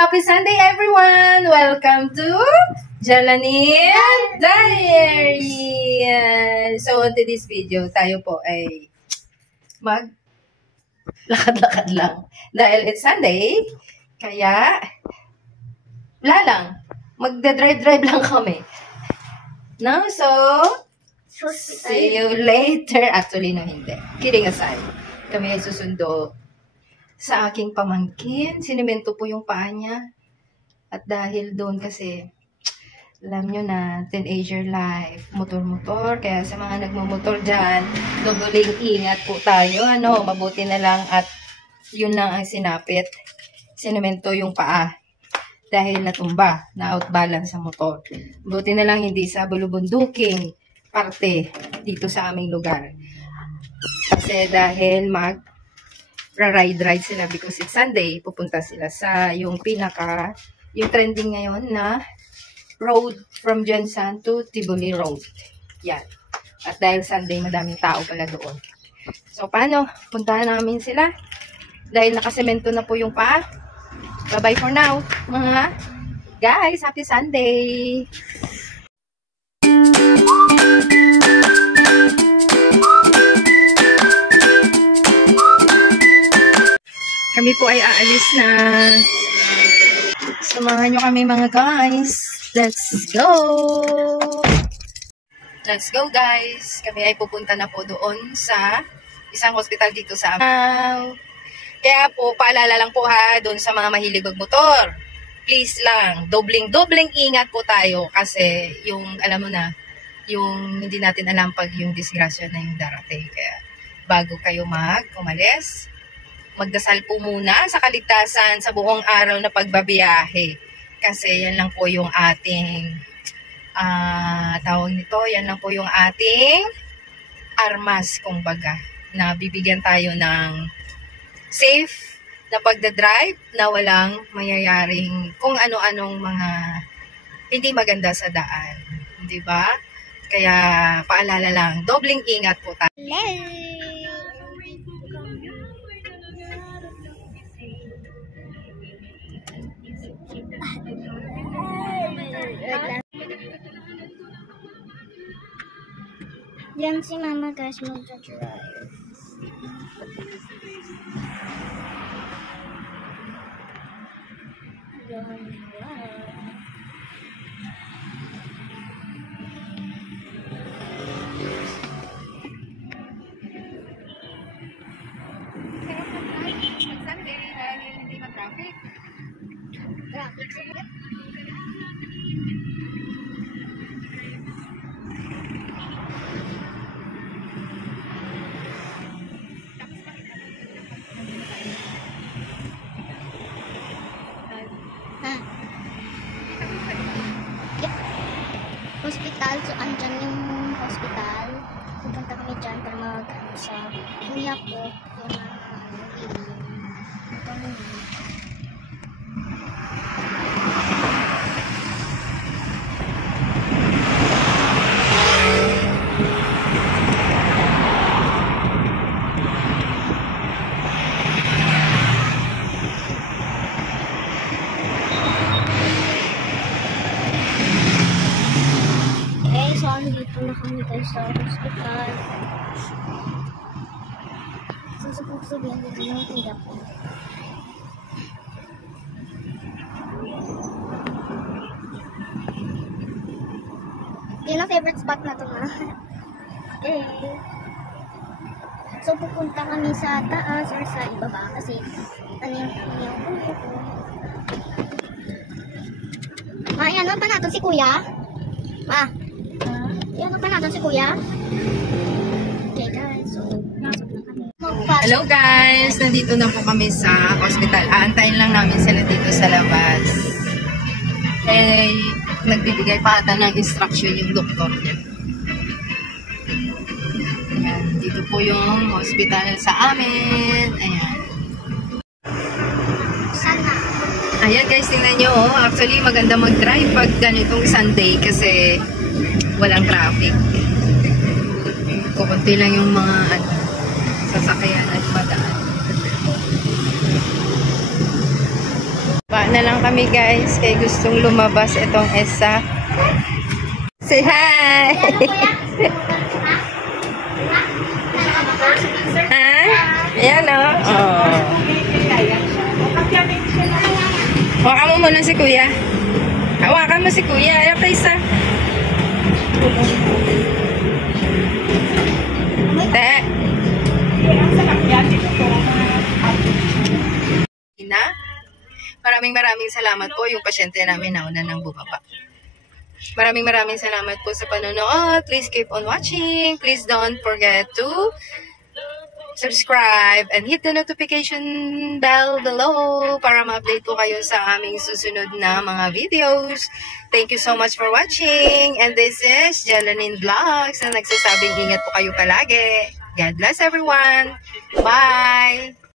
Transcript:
Happy Sunday, everyone! Welcome to Jalanin Diary! So, on today's video, tayo po ay lakad-lakad lang. Dahil it's Sunday, kaya wala lang. Magda-drive-drive lang kami. No? So, see you later. Actually, no, hindi. Kidding aside. Kami ay susundo sa aking pamangkin. Sinimento po yung paa niya. At dahil doon kasi, alam nyo na, teenager life, motor-motor. Kaya sa mga nagmumotor dyan, doubling ingat po tayo. Ano, mabuti na lang at yun lang ang sinapit. Sinimento yung paa. Dahil natumba, na-outbalance sa motor. Buti na lang hindi sa bulubunduking parte dito sa aming lugar. Kasi dahil ride sila because it's Sunday, pupunta sila sa yung yung trending ngayon na road from Jensen to Tivoli Road. Yan. At dahil Sunday, madaming tao pala doon. So, paano? Puntahan namin sila. Dahil nakasemento na po yung paa. Bye-bye for now, mga guys. Happy Sunday! Kami po ay aalis na. Samahan nyo kami, mga guys. Let's go! Let's go, guys. Kami ay pupunta na po doon sa isang hospital dito sa Kaya po, paalala lang po ha, doon sa mga mahilig magmotor. Please lang, dobling ingat po tayo kasi yung, alam mo na, yung hindi natin alam pag yung disgrasya na yung darating. Kaya bago kayo umalis, magdasal po muna sa kaligtasan sa buong araw na pagbabiyahe. Kasi yan lang po yung ating, tawag nito, yan lang po yung ating armas, kumbaga, na bibigyan tayo ng safe na pagdadrive na walang mayyayaring kung ano-anong mga hindi maganda sa daan. Diba? Kaya paalala lang, dobling ingat po tayo. Yan si Mama guys, magdadrive. Sunday dahil hindi ma-traffic. Hospital, so andyan yung hospital. Pupunta kami dyan para sa kuya ko. Dito na kami guys sa hospital. Sasabihin dito yung kuya ko. Yun ang favorite spot na ito na. So pupunta kami sa taas or sa ibaba kasi ano yung kuya ko. Ano pa natin si kuya? Ano pa natin si kuya? Okay guys, so nasok na kami. Hello guys! Nandito na po kami sa hospital. Aantayin lang namin sila dito sa labas. Eh, nagbibigay pa ata ng instruction yung doktor niya. Ayan, dito po yung hospital sa amin. Ayan. Sana. Ayan guys, tingnan nyo. Actually, maganda mag-drive pag ganitong Sunday kasi walang traffic. Kukunti lang yung mga sasakyan at madaan. na lang kami guys. Kaya gustong lumabas itong Esa. Say hi! Ha? Ayan o. Oh. Hawakan mo muna si kuya. Hawakan mo si kuya. Ayaw Kaisa. Te. Ina. Maraming salamat po yung pasyente namin na una nang bumaba. Maraming salamat po sa panonood. Please keep on watching. Please don't forget to subscribe and hit the notification bell below para ma-update po kayo sa aming susunod na mga videos. Thank you so much for watching. And this is Jelanin Vlogs na nagsasabing ingat po kayo palagi. God bless everyone. Bye!